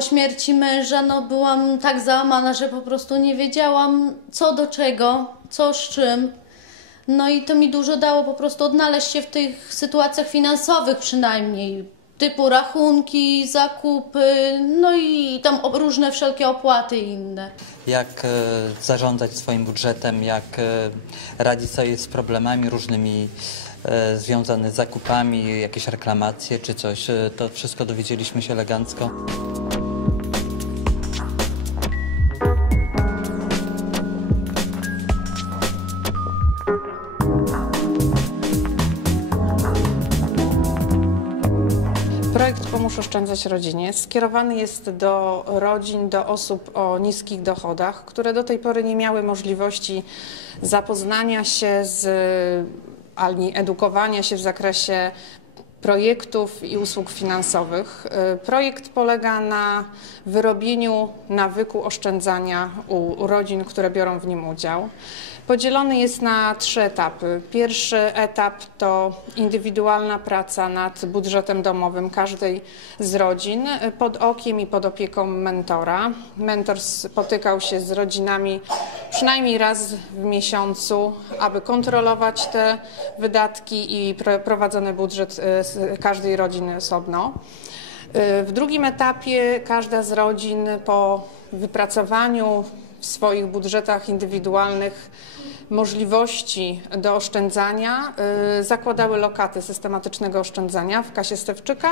śmierci męża no, byłam tak załamana, że po prostu nie wiedziałam co do czego, co z czym. No i to mi dużo dało po prostu odnaleźć się w tych sytuacjach finansowych przynajmniej, typu rachunki, zakupy, no i tam różne wszelkie opłaty inne. jak e, zarządzać swoim budżetem, jak e, radzić sobie z problemami różnymi e, związane z zakupami, jakieś reklamacje czy coś. E, To wszystko dowiedzieliśmy się elegancko. Projekt Pomóż Oszczędzać Rodzinie skierowany jest do rodzin, do osób o niskich dochodach, które do tej pory nie miały możliwości zapoznania się z ani edukowania się w zakresie projektów i usług finansowych. Y, Projekt polega na wyrobieniu nawyku oszczędzania u rodzin, które biorą w nim udział. Podzielony jest na trzy etapy. Pierwszy etap to indywidualna praca nad budżetem domowym każdej z rodzin y, pod okiem i pod opieką mentora. Mentor spotykał się z rodzinami przynajmniej raz w miesiącu, aby kontrolować te wydatki i pro- prowadzony budżet y, każdej rodziny osobno. Y, W drugim etapie każda z rodzin po wypracowaniu w swoich budżetach indywidualnych możliwości do oszczędzania y, zakładały lokaty systematycznego oszczędzania w kasie Stewczyka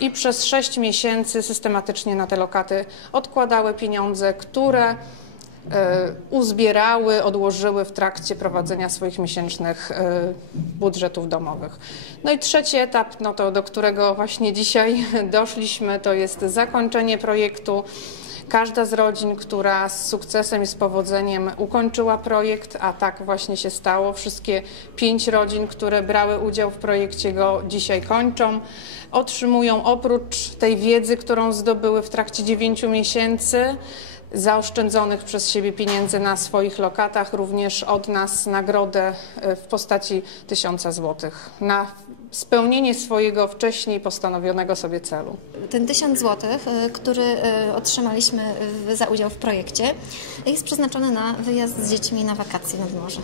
i przez 6 miesięcy systematycznie na te lokaty odkładały pieniądze, które uzbierały, odłożyły w trakcie prowadzenia swoich miesięcznych y, budżetów domowych. No i trzeci etap, no to do którego właśnie dzisiaj doszliśmy, to jest zakończenie projektu. Każda z rodzin, która z sukcesem i z powodzeniem ukończyła projekt, a tak właśnie się stało, wszystkie pięć rodzin, które brały udział w projekcie go dzisiaj kończą, otrzymują oprócz tej wiedzy, którą zdobyły w trakcie dziewięciu miesięcy, zaoszczędzonych przez siebie pieniędzy na swoich lokatach, również od nas nagrodę e, w postaci tysiąca złotych na spełnienie swojego wcześniej postanowionego sobie celu. Ten 1000 zł, który y, otrzymaliśmy za udział w projekcie, jest przeznaczony na wyjazd z dziećmi na wakacje nad morze.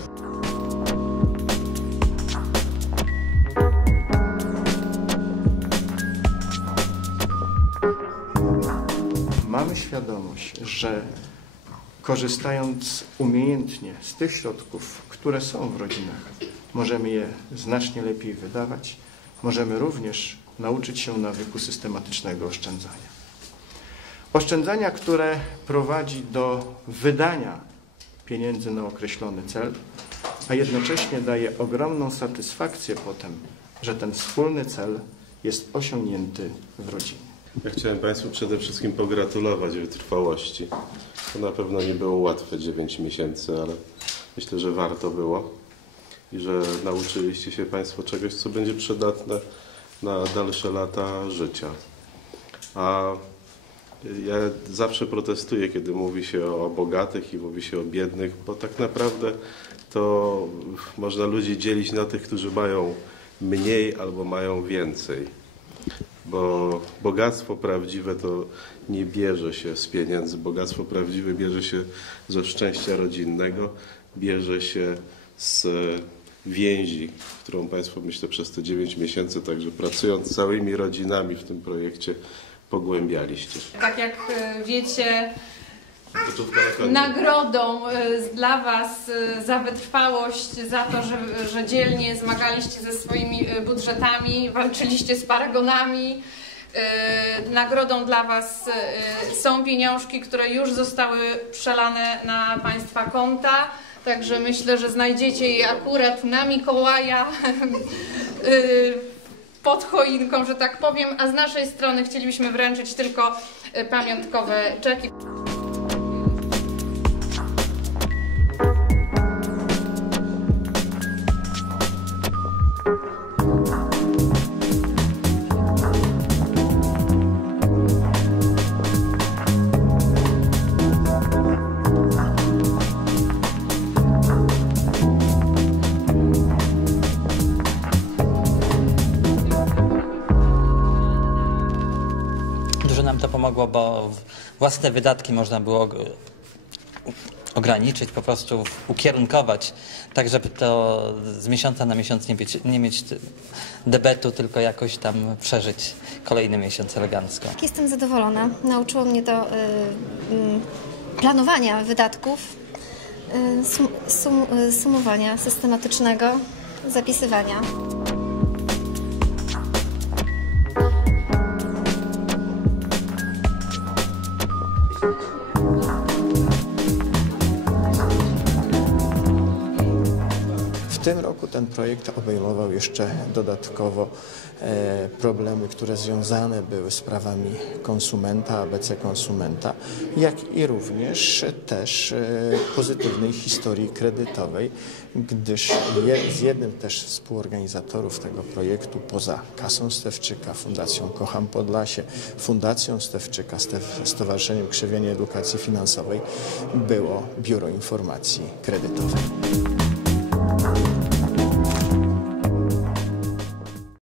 Świadomość, że korzystając umiejętnie z tych środków, które są w rodzinach, możemy je znacznie lepiej wydawać. Możemy również nauczyć się nawyku systematycznego oszczędzania. Oszczędzania, które prowadzi do wydania pieniędzy na określony cel, a jednocześnie daje ogromną satysfakcję potem, że ten wspólny cel jest osiągnięty w rodzinie. Ja chciałem Państwu przede wszystkim pogratulować wytrwałości. To na pewno nie było łatwe 9 miesięcy, ale myślę, że warto było i że nauczyliście się Państwo czegoś, co będzie przydatne na dalsze lata życia. A ja zawsze protestuję, kiedy mówi się o bogatych i mówi się o biednych, bo tak naprawdę to można ludzi dzielić na tych, którzy mają mniej albo mają więcej bo bogactwo prawdziwe to nie bierze się z pieniędzy. Bogactwo prawdziwe bierze się ze szczęścia rodzinnego, bierze się z więzi, którą Państwo myślę przez te 9 miesięcy, także pracując całymi rodzinami w tym projekcie, pogłębialiście. Tak jak e, wiecie. Nagrodą e, dla Was e, za wytrwałość, za to, że, że dzielnie zmagaliście ze swoimi e, budżetami, walczyliście z paragonami. Nagrodą dla Was są pieniążki, które już zostały przelane na Państwa konta. Także myślę, że znajdziecie je akurat na Mikołaja pod choinką, że tak powiem. A z naszej strony chcielibyśmy wręczyć tylko pamiątkowe czeki. To pomogło, bo własne wydatki można było og- ograniczyć, po prostu ukierunkować, tak żeby to z miesiąca na miesiąc nie mieć, nie mieć debetu, tylko jakoś tam przeżyć kolejny miesiąc elegancko. Jestem zadowolona. Nauczyło mnie to y, mm, planowania wydatków, y, sum, sum, y, sumowania systematycznego, zapisywania. Tym roku ten projekt obejmował jeszcze dodatkowo e, problemy, które związane były z prawami konsumenta, ABC konsumenta, jak i również też e, pozytywnej historii kredytowej, gdyż z jednym też współorganizatorów tego projektu, poza Kasą Stewczyka, Fundacją Kocham Podlasie, Fundacją Stewczyka, Stew- Stowarzyszeniem Krzewienie Edukacji Finansowej, było Biuro Informacji Kredytowej.